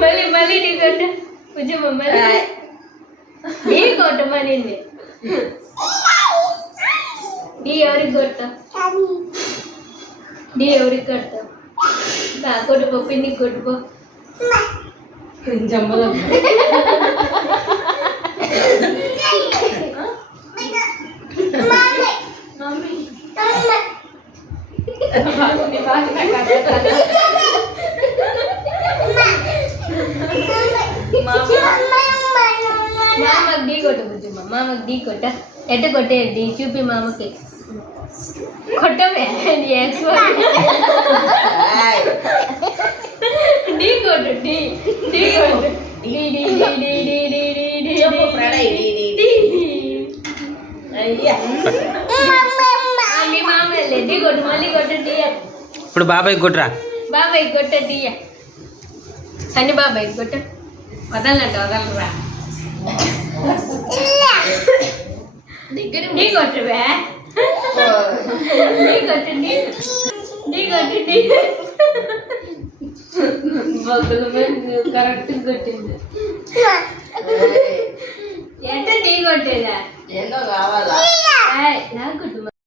మళ్ళీ నీ కొట్టు పూజమ్మ మళ్ళీ నీ కొట్టు మళ్ళీ నీ ఎవరికి కొడతావు నీ ఎవరికి కొడతావు నా కొట్టుపో పిన్ని కొట్టుపో జమ్మల మామకి ఢీ కొట్టు బుజ్జమ్మ మామకి ఢీ కొట్ట ఎట్ట కొట్టేది చూపి మామకి కొట్టమే ఢీ కొట్టు ఢీ ఢీ కొట్టు ఢీ ఢీ ఢీ ఢీ ఢీ ఢీ ఢీ ఢీ చెప్పు ప్రణయ్ ఢీ ఢీ అయ్యా మీ మామ ఢీ కొట్టు మళ్ళీ కొట్టు ఢీ ఇప్పుడు బాబాయ్ కొట్టురా బాబాయ్ కొట్ట ఢీ సన్ని బాబాయ్ కొట్ట వదలనంట వదలరా ఢీ కొట్టువే ఢీ కొట్టు ఢీ ఢీ కొట్టు ఢీ బొగ్గుల మీద కరెక్ట్ కొట్టింది ఎట్ట ఢీ కొట్టేదా ఏందో కావాలా ఏయ్